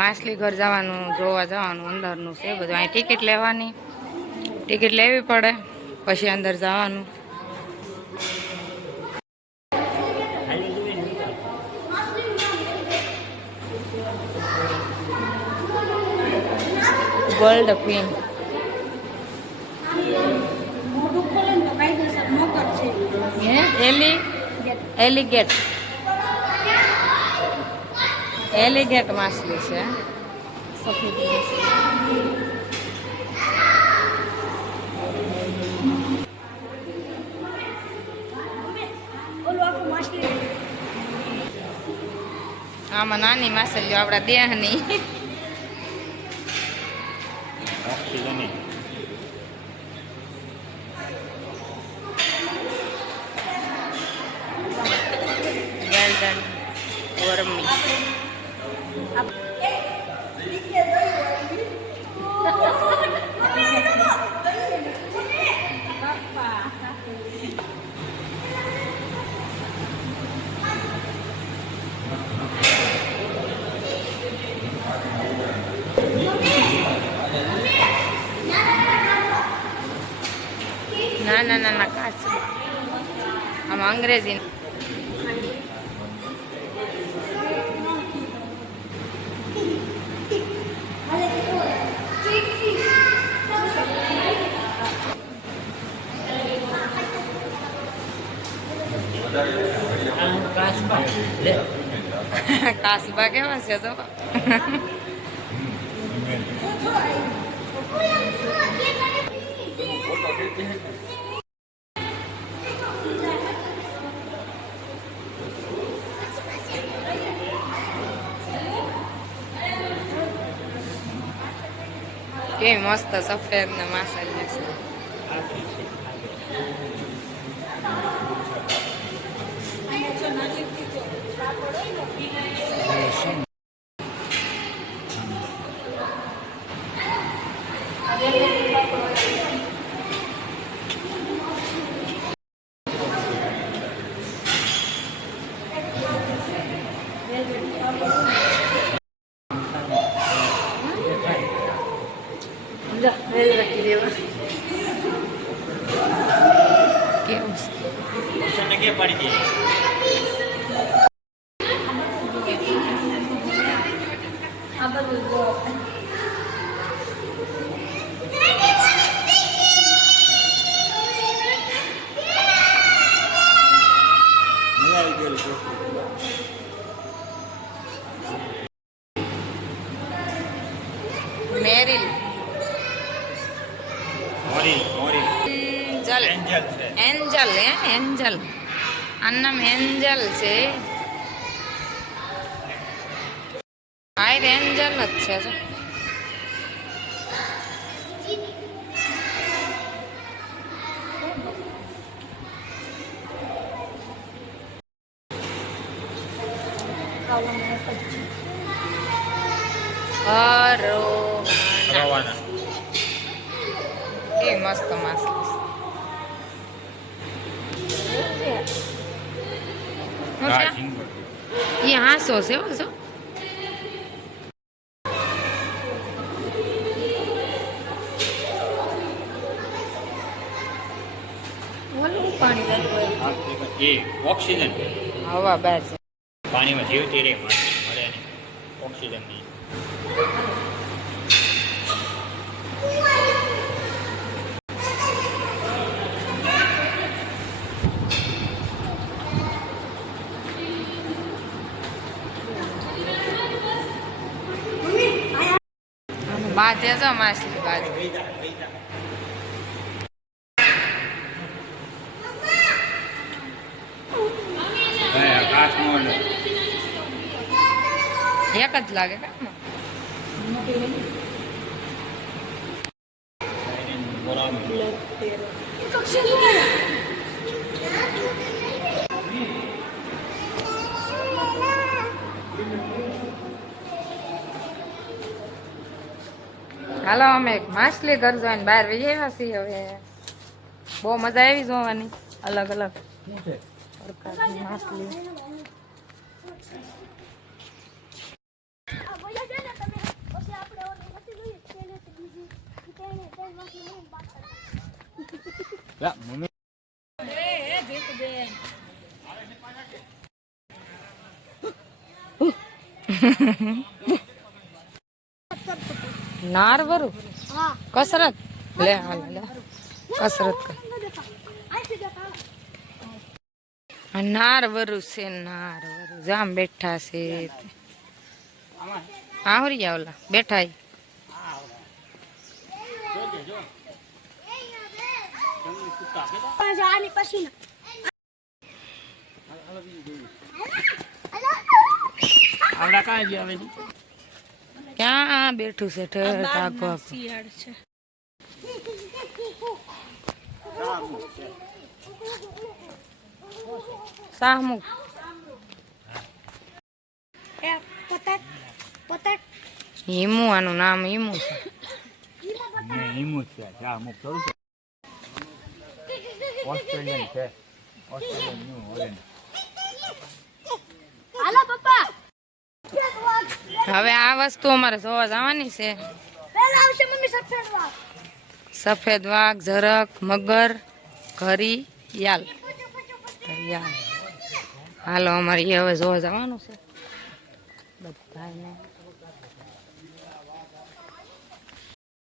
માછલી ઘર જવાનું જોવા જવાનું અંદરનું છે બધું. અહીં ટિકિટ લેવાની, ટિકિટ લેવી પડે પછી અંદર જવાનું. ગોલ્ડ ક્વીન એલિગેટ એલિગેટ માછલી છે. સફેદ આમાં નાની માછલીઓ આપણા દેહની. વેલ્ડન વર્મી ના ના ના કાચ આમાં અંગ્રેજી કાસબા કેવા છે તો કેવી મસ્ત સફેદ ને માછલી છે. મેરિલ એન્જલ એન્જલ આનું નામ એન્જલ છે. હા એન્જલ જ છે. એ મસ્ત માછલી ये हाँसो से हो सो ये ऑक्सीजन हवा बहार से पानी में जीवती रहे मरे ऑक्सीजन नहीं. बात है जो माछली बात एक ज लागे का હાલો અમે માછલી ઘર જોઈને બહાર વહી આવ્યા છીએ. હવે બહુ મજા આવી જોવાની અલગ અલગ પ્રકારની માછલી. લા મમ્મી નારવરું કસરત લે હાલ લે કસરત કર આ નારવરું છે નારવરું જામ બેઠા છે આવરી આવલા બેઠા ઈ. આવડા કાંઈ બી આવે છે ક્યાં બેઠું છે ઠઠ આગો સાહમુખ હિમુ આનું નામ હિમુ છે મેં હિમત છે જા અમુક કરું છું ઓસ્ટ્રેલિયન છે ઓસ્ટ્રેલિયન ન્યૂ હોલેન્ડ હવે આ વસ્તુ અમારે જોવા જવાની છે સફેદ વાઘ ઝરખ મગર ઘરી યાલ યાલ હાલો અમારે એ હવે જોવા જવાનું છે બધાને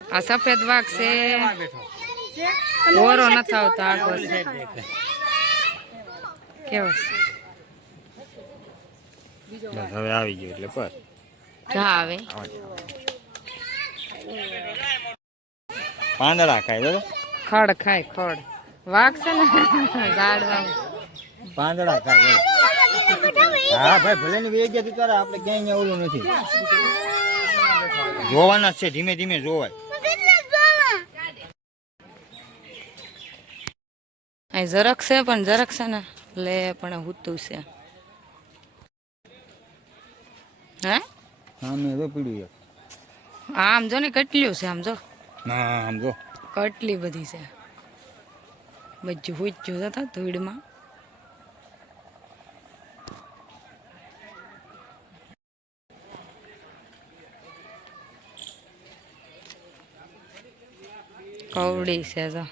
આ સફેદ વાઘ છે ઓરો નથી આવતો આગળ કેવો બસ હવે આવી ગયો એટલે પર જા આવે પાંદડા ખાય બરાબર ખડ ખાય ખડ વાઘ છે ને ઝાડવા પાંદડા ખાય હા ભાઈ ભલે ની વેગ ગયા તારે આપણે ક્યાંય ઓલું નથી જોવાના જ છે ધીમે ધીમે જોવાય અહીં જરાક છે પણ જરાક છે ને લે પણ હુતું છે હે હા મેં તો પીડ્યું આમ જો ને કેટલું છે આમ જો ના આમ જો કેટલી બધી છે બધું હુચ્યું જતા ધૂળમાં કવડી છે જો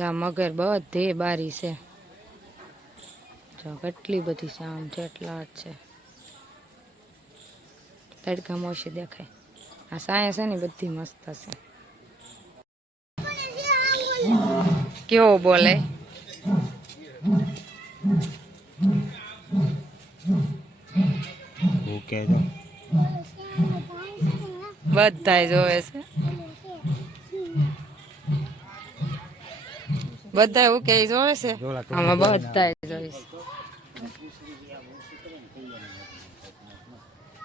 આ મગર બધી બારી છે જો કેટલી બધી છે આમ જેટલા જ છે તડકામાં ઓછી દેખાય આ સાયા છે ને બધી મસ્ત છે કેવો બોલે ઓકે તો બધાય જોવે છે બધાય ઓકે જોવે છે આમાં બધાય જોવે છે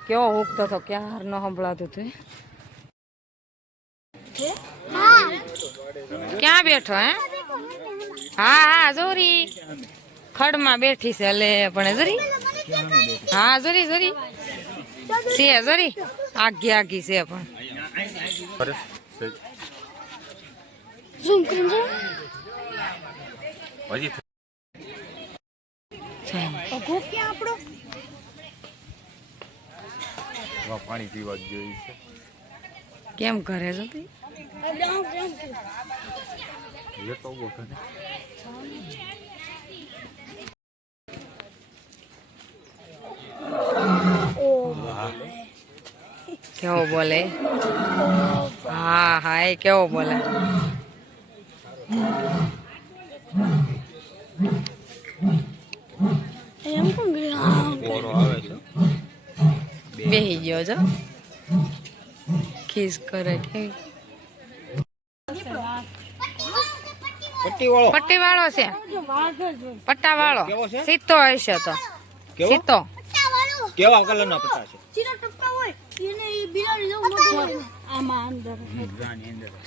કેવો ઉગતો તો ક્યાર ન સંભળાતું તું ક્યાં બેઠો હે હા હા જોરી ખડમાં બેઠી છે લે પણ જોરી હા જોરી જોરી છે જોરી આઘી આઘી છે પણ પાણી પીવા જોઈએ છે કેમ કરે છે તું એ તો બહુ છે કેવો બોલે હા હા એ કેવો બોલે બોરો આવે છે બેહી ગયો છો ખીસ કરે કેવી પટ્ટી વાળો પટ્ટી વાળો છે પટ્ટા વાળો કેવો છે? સીતો હશે તો કેવો? સીતો કેવા કલરના પટ્ટા છે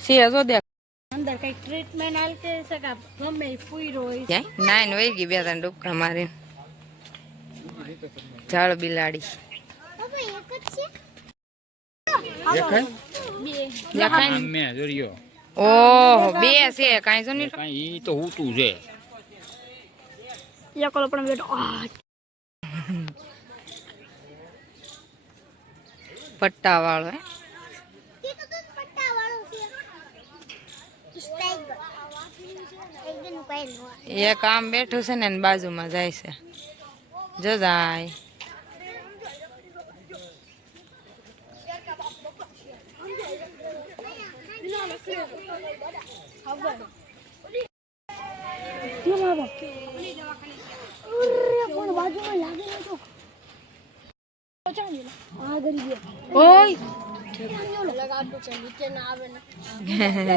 છે જો દેખ અંદર કઈ ટ્રીટમેન્ટ આલતે છે કે ગમે ઈ પૂયરો હોય ક્યાંય નાઈન વહી ગઈ બે ત્રણ ડૂબકા મારી જાળ બિલાડી દેખાય દેખાય ને? મેં જોયો ઓહો બે છે કાંઈ જો નહીં કાંઈ ઈ તો હુતું છે યા કોલો પણ બેઠો પટ્ટા વાળો એક આમ બેઠું છે ને એની બાજુમાં જાય છે જો જાય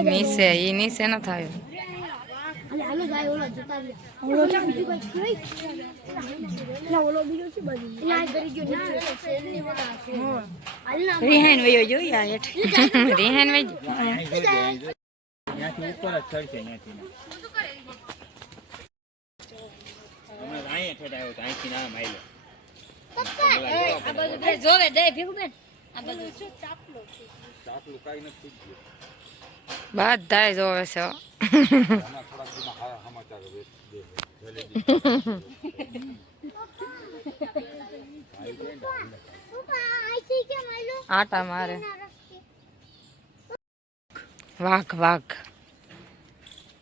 નીચે ઈ નીચે ન થાય રિહાન વયો જો રિહાન વયો ત્યાંથી ઉપર જ ચડશે ત્યાંથી હમણાં અહીંયા ઠેઠ આવ્યો તો અહીંથી ના માયલો જોવે દે ભેગું બેન આ બધું ચાપલું કાંઈ નથી ગયું બધાય જોવે છે હો. આટા મારે વાઘ વાઘ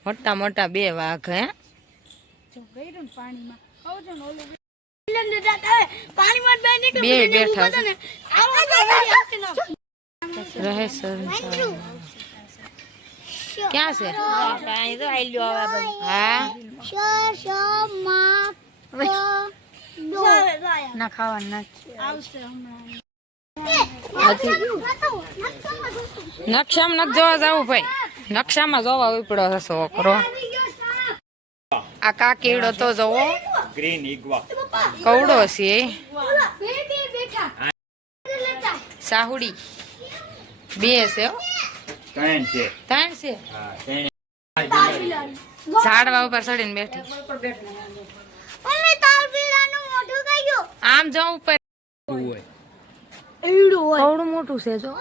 મોટા મોટા બે વાઘ હે બે બેઠા રહે સર ક્યાં છે હા ના ખાવાનું નકશામાં નથી જોવા જવું ભાઈ નકશામાં જોવા ઉપડો છે છોકરો આ કાકીડો તો જોવો ગ્રીન ઈગવા કવડો છે સાહુડી બે છે હો. ત્રણ છે ત્રણ છે હા ત્રણ ઝાડવા ઉપર ચડીને બેઠી આમ જો ઉપર હોય કવડું મોટું છે જો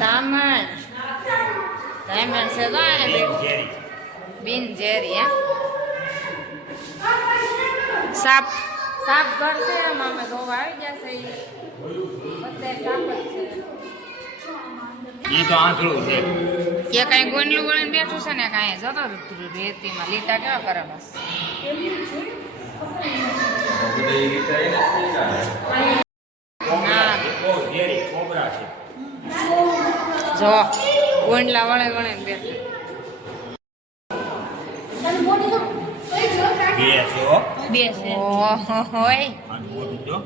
તામણ તામણ છે તો આ ઝેરી બિન ઝેરી હે સાપ સાપ ઘર છે એમાં અમે જોવા આવી જશે બધે સાપ જ ઈ તો આંધળું છે છે કે કઈ ગોંડલું વળીને બેઠું છે ને કાંઈ જતો રેતીમાં લીટા કેવા કરેલા બહુ ઝેરી કોબરા છે જો ગોંડલા વળે વળે બેઠા બે છે હો બે છે હોય આનું મોટું જો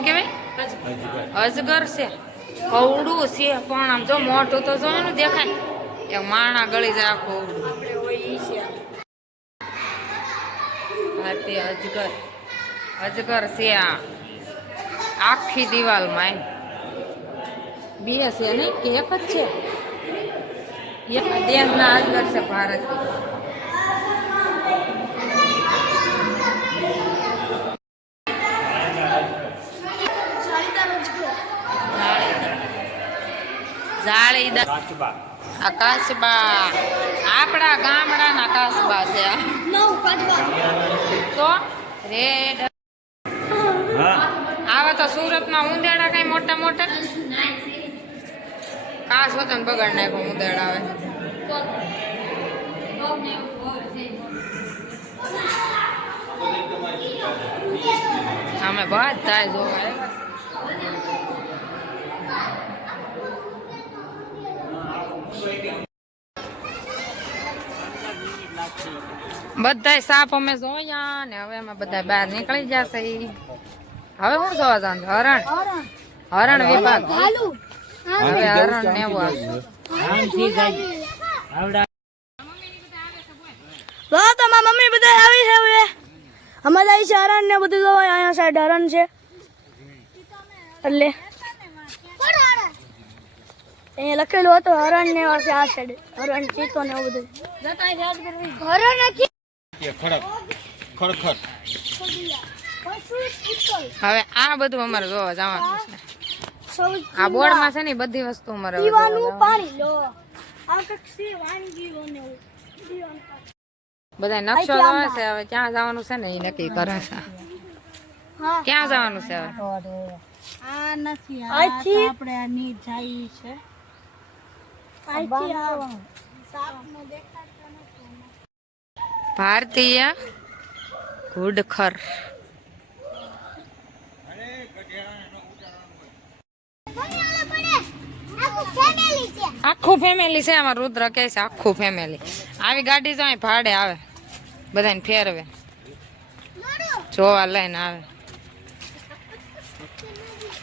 કેવાય અજગર છે કવડું છે પણ આમ જો મોટું તો જો એનું દેખાય એક માણા ગળી જાય આખું હા તે અજગર અજગર છે આ આખી દિવાલમાં બે છે નહીં કે એક જ છે એક દેશના અજગર છે ભારતની જાળીદાર કાચબા આ કાચબા આપણા ગામડાના કાચબા છે આ. તો રેડ હા આવા તો સુરતમાં ઉંદેડા કઈ મોટા મોટા કાચ હોતો ને બગાડ નાખો ઉંદેડા આવે અમે બધા જોવા આવ્યા. બધાય સાપ અમે જોયા ને હવે અમે બધા બહાર નીકળી જશે હવે હું જોવા જાઉં હરણ હરણ વિભાગ હવે હરણ ને એવું આવશે તો મારા મમ્મી બધા આવી છે હવે અમારે આવી છે હરણ ને બધું જોવા અહીંયા સાઈડ હરણ છે એટલે અહીંયા લખેલું હતું હરણ ને હશે આ સાઈડ હરણ ચીતો ને એવું બધું હરણ નથી ખડખડ હવે આ બધું અમારે જોવા જવાનું છે આ બોર્ડમાં છે ને બધી વસ્તુ અમારે હવે પીવાનું જોવા પાણી લો આ કંઈક છે વાનગીઓ ને એવું પીવાનું પાણી. બધા નકશો જોવે છે હવે ક્યાં જવાનું છે ને એ નક્કી કરે છે હા ક્યાં જવાનું છે હવે આ નથી અહીંથી આપણે આ ની જાય છે અહીંથી આ ભારતીય ઘુડખર આખું ફેમિલી છે આમાં રુદ્ર કહે છે આખું ફેમિલી આવી ગાડી તો અહીં ભાડે આવે બધાને ફેરવે જોવા લઈને આવે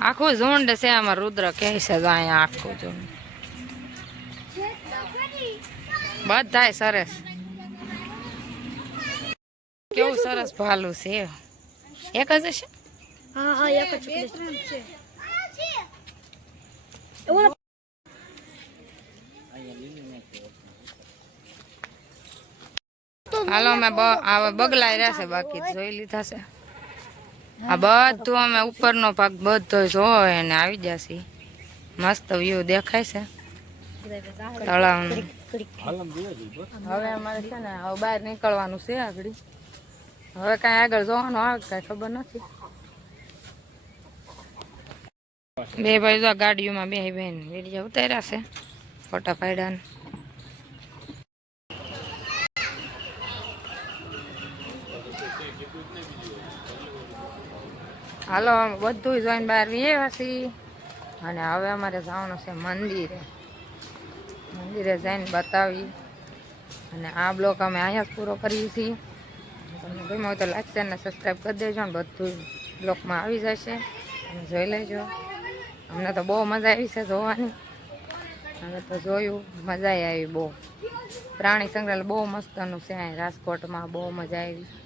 આખું ઝુંડ છે આમાં રુદ્ર કહે છે તો અહીંયા આખું ઝુંડ બધાય સરસ કેવું સરસ ભાલું છે એક જ છે હા હા એક જ છે એવું હાલો અમે હવે બગલાઈ રહેશે બાકી તો જોઈ લીધા છે આ બધું અમે ઉપરનો ભાગ બધો જોવે ને આવી જશે મસ્ત વ્યૂ દેખાય છે તળાવનું હવે અમારે છે ને હવે બહાર નીકળવાનું છે આગળ હવે કઈ આગળ જોવાનું આવે કઈ ખબર નથી બે ભાઈ જો ગાડીઓમાં બે બેન વિડીયો ઉતાર્યા છે ફોટા પાડ્યા ને હાલો બધું જોઈને બહાર આવ્યા છીએ અને હવે અમારે જવાનું છે મંદિરે જઈને બતાવી અને આ બ્લોગ અમે અહીંયા જ પૂરો કરીએ છીએ તમને ગમ્યું હોય તો લાઈક શેર ને સબસ્ક્રાઈબ કરી દેજો ને બધું બ્લોગમાં આવી જશે તમે જોઈ લેજો અમને તો બહુ મજા આવી છે જોવાની અમે તો જોયું મજા આવી બહુ પ્રાણી સંગ્રહાલય બહુ મસ્તનું છે અહીં રાજકોટમાં બહુ મજા આવી